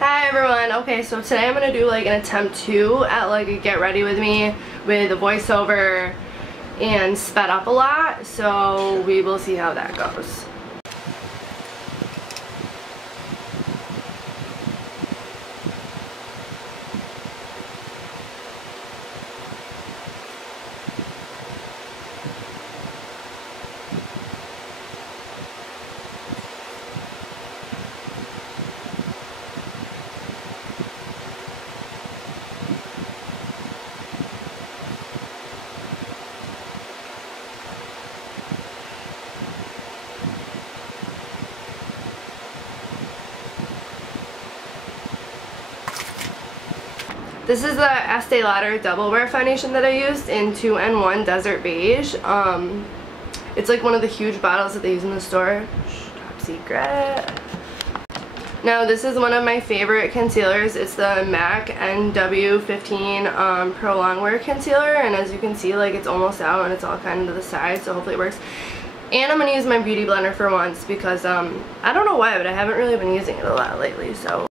Hi everyone. Okay, so today I'm gonna do like an attempt 2 at like a get ready with me with a voiceover and sped up a lot, so we will see how that goes. This is the Estee Lauder Double Wear Foundation that I used in 2-in-1 Desert Beige. It's like one of the huge bottles that they use in the store. Shh, top secret. Now this is one of my favorite concealers. It's the MAC NW15 Pro Longwear Concealer, and as you can see, like, it's almost out and it's all kind of to the side, so hopefully it works. And I'm going to use my Beauty Blender for once because I don't know why, but I haven't really been using it a lot lately, so.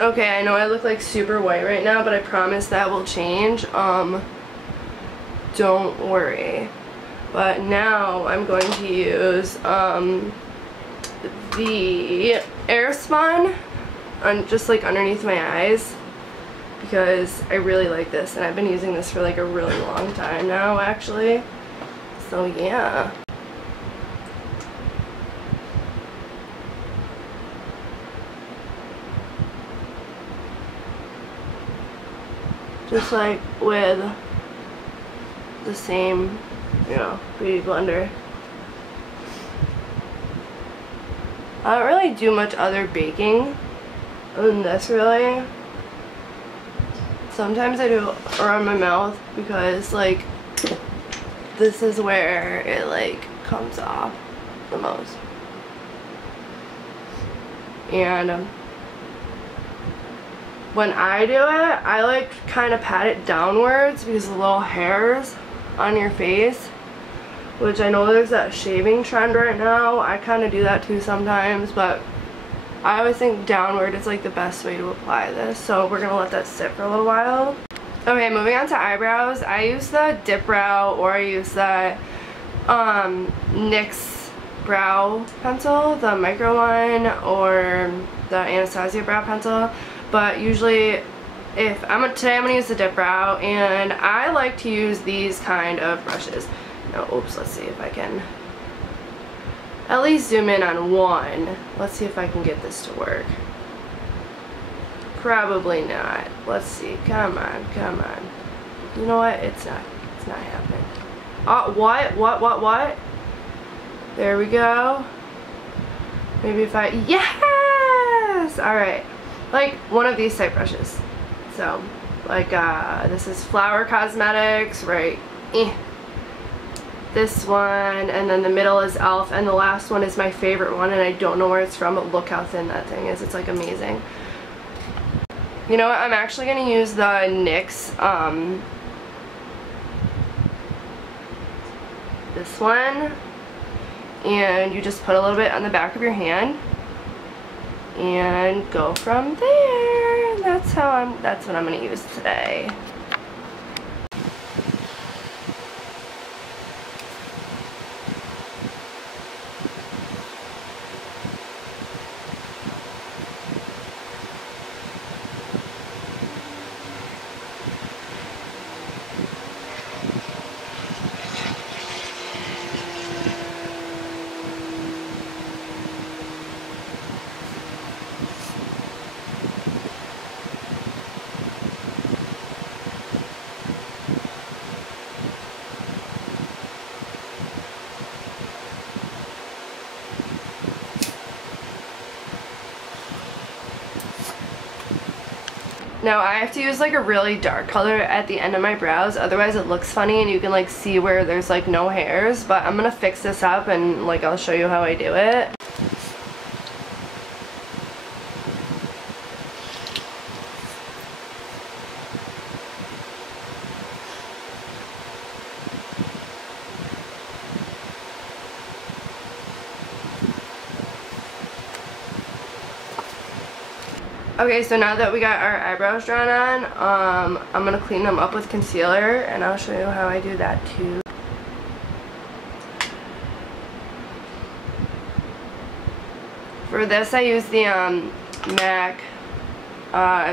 Okay, I know I look like super white right now, but I promise that will change. Don't worry. But now I'm going to use the Airspun on just like underneath my eyes because I really like this, and I've been using this for like a really long time now actually. So yeah. Just like with the same, you know, Beauty Blender. I don't really do much other baking than this really. Sometimes I do around my mouth because like this is where it like comes off the most. And when I do it, I like kind of pat it downwards because the little hairs on your face, which I know there's that shaving trend right now. I kind of do that too sometimes, but I always think downward is like the best way to apply this. So we're gonna let that sit for a little while. Okay, moving on to eyebrows. I use the Dip Brow, or I use the NYX brow pencil, the micro one, or the Anastasia brow pencil. But usually, today I'm gonna use the Dip Brow, and I like to use these kind of brushes. Now, oops, let's see if I can at least zoom in on one. Let's see if I can get this to work. Probably not. Let's see. Come on, come on. You know what? It's not happening. Oh, what? There we go. Maybe if I, yes! Alright. Like one of these type brushes. So, like, this is Flower Cosmetics, right? this one, and then the middle is e.l.f. and the last one is my favorite one, and I don't know where it's from, but look how thin that thing is. It's like amazing. You know what, I'm actually going to use the NYX, this one, and you just put a little bit on the back of your hand and go from there. That's what I'm going to use today. Now I have to use like a really dark color at the end of my brows, otherwise it looks funny and you can like see where there's like no hairs, but I'm gonna fix this up and like I'll show you how I do it. Okay, so now that we got our eyebrows drawn on, I'm going to clean them up with concealer, and I'll show you how I do that too. For this I use the MAC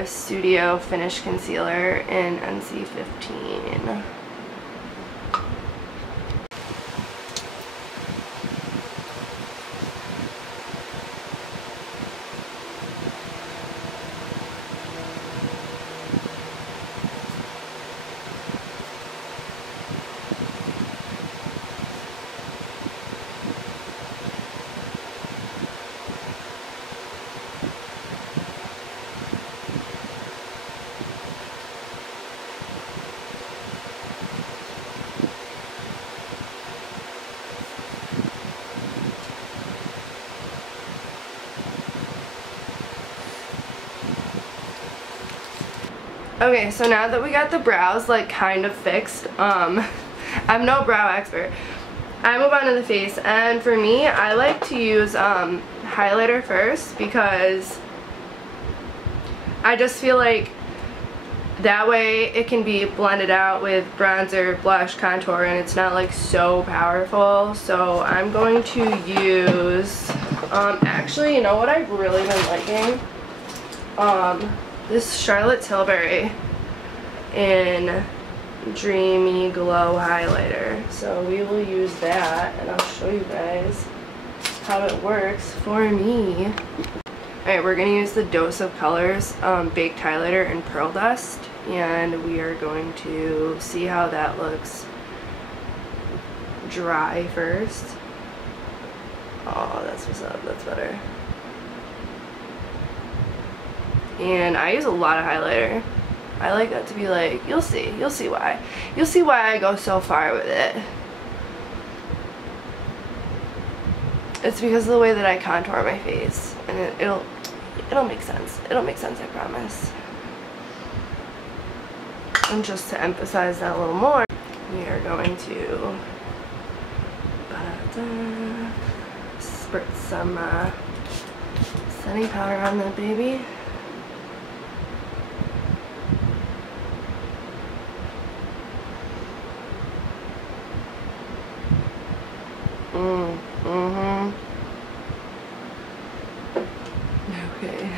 Studio Finish Concealer in NC15. Okay, so now that we got the brows like kind of fixed, I'm no brow expert. I move on to the face, and for me, I like to use highlighter first because I just feel like that way it can be blended out with bronzer, blush, contour, and it's not like so powerful. So I'm going to use, actually, you know what I've really been liking? This Charlotte Tilbury in Dreamy Glow highlighter. So we will use that, and I'll show you guys how it works for me. Alright, we're going to use the Dose of Colors Baked Highlighter in Pearl Dust, and we are going to see how that looks dry first. Oh, that's what's up, that's better. And I use a lot of highlighter. I like that to be like, you'll see why. You'll see why I go so far with it. It's because of the way that I contour my face, and it'll make sense. It'll make sense, I promise. And just to emphasize that a little more, we are going to spritz some setting powder on that baby. Okay.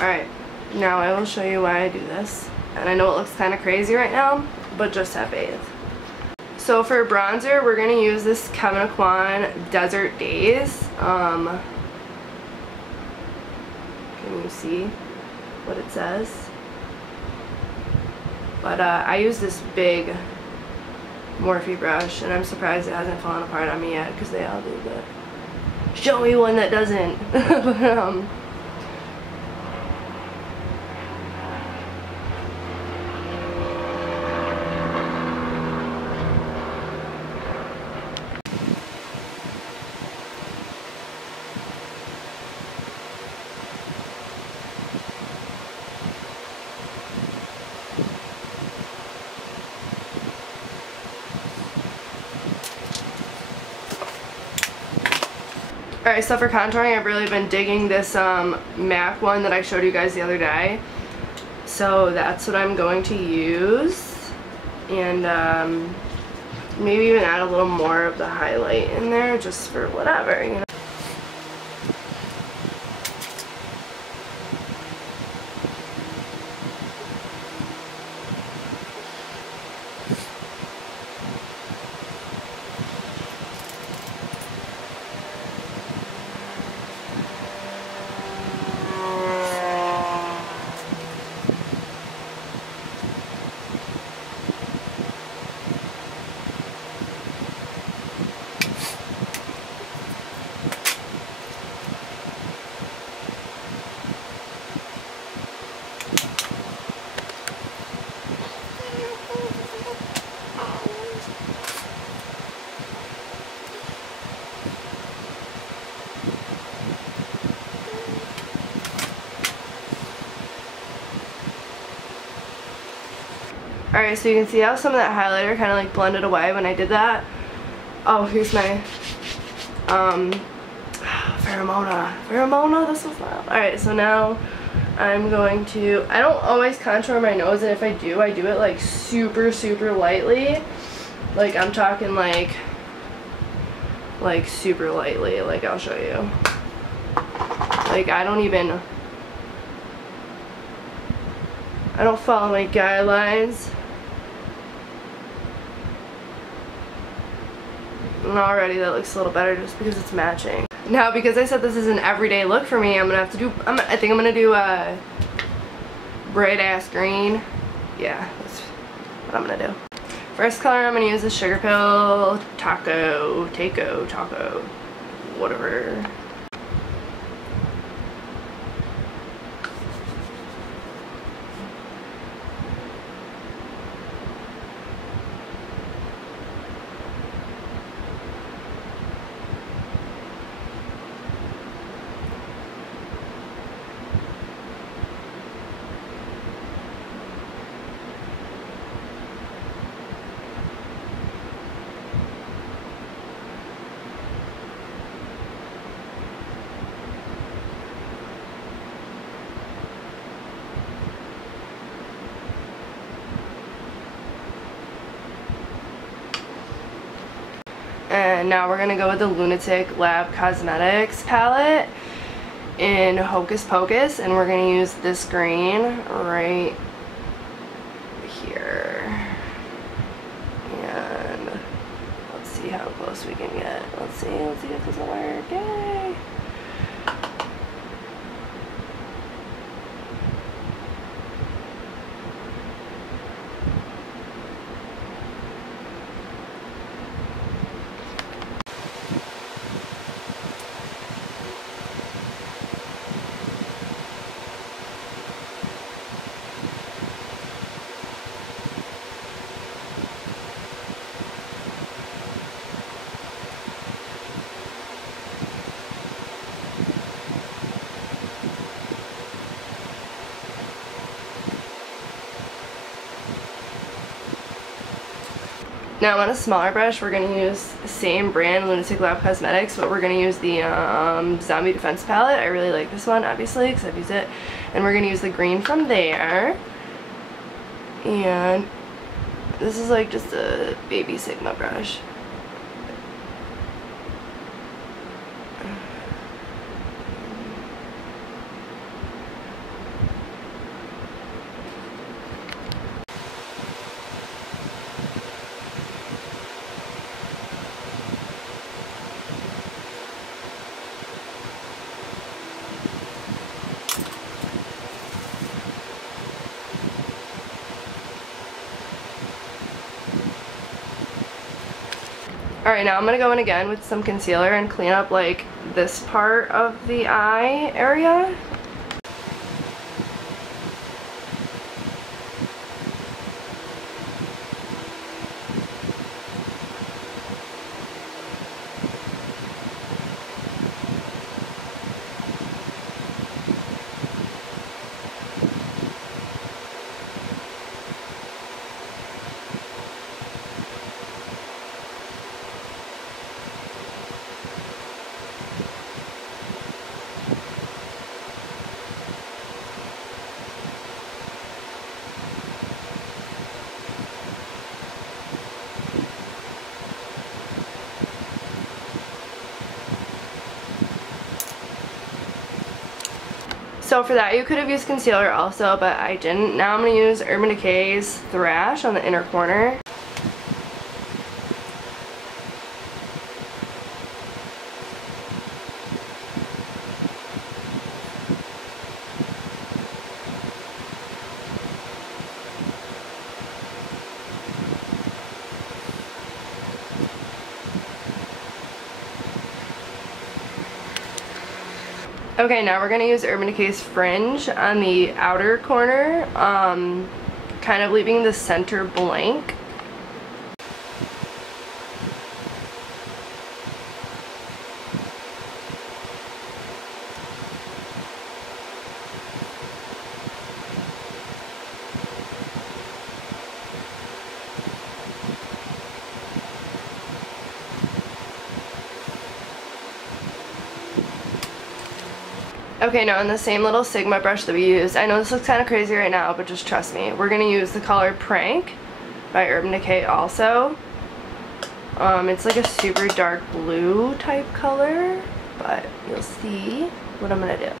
Alright, now I will show you why I do this. And I know it looks kind of crazy right now, but just have faith. So for bronzer, we're going to use this Kevyn Aucoin Desert Days. Can you see what it says? But I use this big Morphe brush, and I'm surprised it hasn't fallen apart on me yet, because they all do, but show me one that doesn't. But, alright, so for contouring, I've really been digging this MAC one that I showed you guys the other day. So that's what I'm going to use. And maybe even add a little more of the highlight in there, just for whatever, you know. Alright, so you can see how some of that highlighter kind of like blended away when I did that. Oh, here's my pheromona, this was loud. Alright, so now I'm going to, I don't always contour my nose, and if I do it like super lightly. Like I'm talking like super lightly, like I'll show you. Like I don't follow my guidelines. And already that looks a little better just because it's matching. Now, because I said this is an everyday look for me, I'm gonna have to do, I think I'm gonna do a bright ass green. Yeah, that's what I'm gonna do. First color I'm gonna use is Sugar Pill Taco, whatever. And now we're gonna go with the Lunatick Lab Cosmetics palette in Hocus Pocus, and we're gonna use this green right here. And let's see how close we can get. Let's see if this will work. Yay! Now on a smaller brush, we're going to use the same brand, Lunatick Lab Cosmetics, but we're going to use the Zombie Defense palette. I really like this one, obviously, because I've used it. And we're going to use the green from there. And this is like just a baby Sigma brush. Alright, now I'm going to go in again with some concealer and clean up like this part of the eye area. So for that, you could have used concealer also, but I didn't. Now I'm going to use Urban Decay's Thrash on the inner corner. Okay, now we're going to use Urban Decay's Fringe on the outer corner, kind of leaving the center blank. Okay, now in the same little Sigma brush that we used, I know this looks kind of crazy right now, but just trust me, we're going to use the color Prank by Urban Decay also. It's like a super dark blue type color, but you'll see what I'm going to do.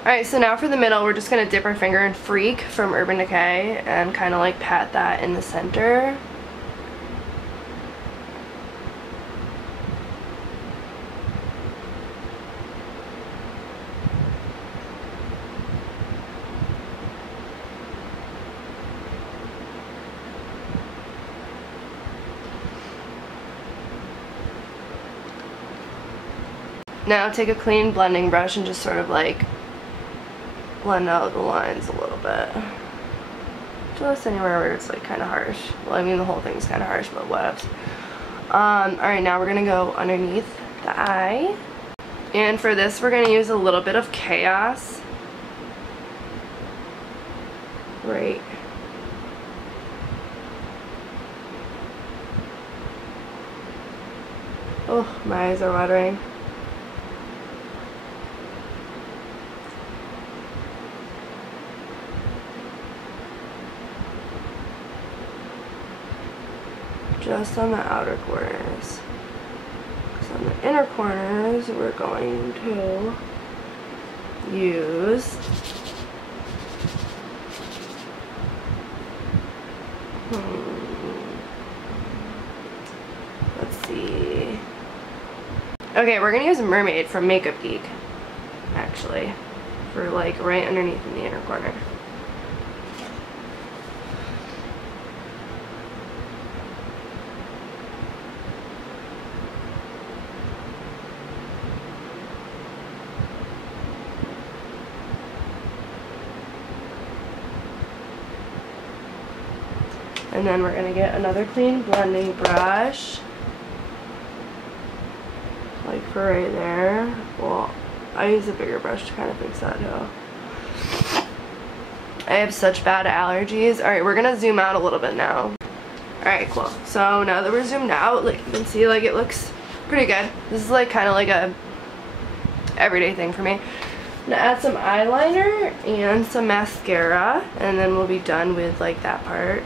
Alright, so now for the middle, we're just going to dip our finger in Freak from Urban Decay and kind of like pat that in the center. Now take a clean blending brush and just sort of like blend out the lines a little bit. Just anywhere where it's like kind of harsh. Well, I mean the whole thing's kind of harsh, but whatevs. Alright, now we're going to go underneath the eye. And for this we're going to use a little bit of Chaos. Right. Oh, my eyes are watering. Just on the outer corners. Because on the inner corners, we're going to use let's see. Okay, we're going to use Mermaid from Makeup Geek, actually, for like right underneath in the inner corner. And then we're going to get another clean blending brush, like for right there. Well, I use a bigger brush to kind of fix that too. I have such bad allergies. Alright, we're going to zoom out a little bit now. Alright, cool. So now that we're zoomed out, like you can see, like it looks pretty good. This is like kind of like a everyday thing for me. I'm gonna add some eyeliner and some mascara, and then we'll be done with like that part.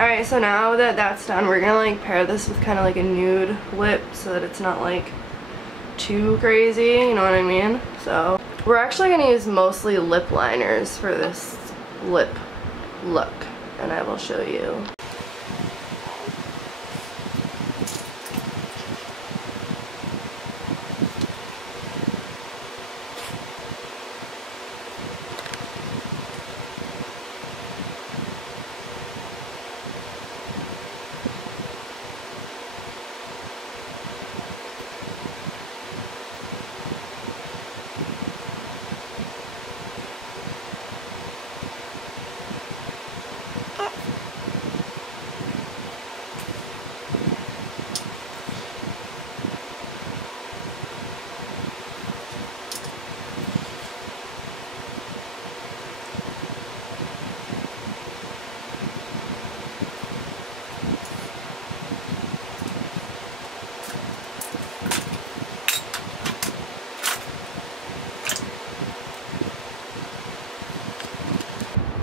Alright, so now that that's done, we're gonna like pair this with kind of like a nude lip so that it's not like too crazy, you know what I mean? So we're actually gonna use mostly lip liners for this lip look, and I will show you.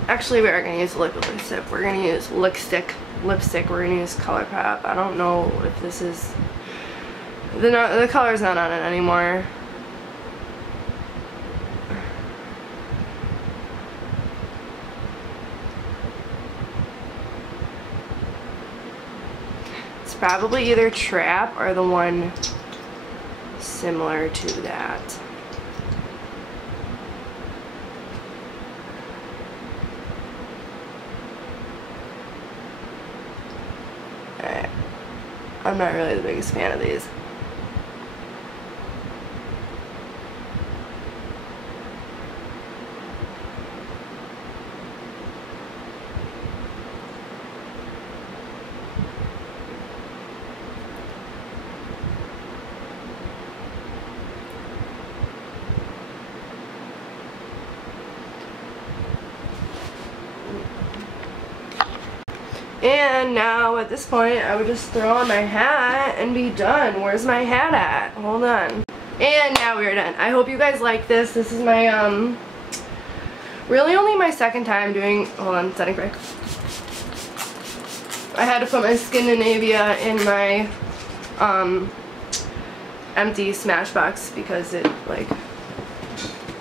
Actually, we are going to use liquid lipstick. We're going to use lipstick. We're going to use ColourPop. I don't know if this is... The color's not on it anymore. It's probably either Trap or the one similar to that. I'm not really the biggest fan of these. And now at this point I would just throw on my hat and be done. Where's my hat at? Hold on. And now we're done. I hope you guys like this. This is my really only my second time doing, hold on, setting spray. I had to put my Scandinavia in my empty Smashbox because it like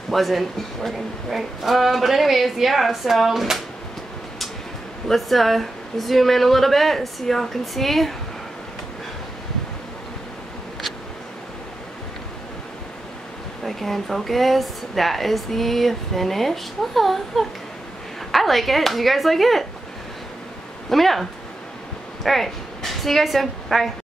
wasn't working right. But anyways, yeah, so let's zoom in a little bit so y'all can see. If I can focus, that is the finished look. I like it. Do you guys like it? Let me know. Alright, see you guys soon. Bye.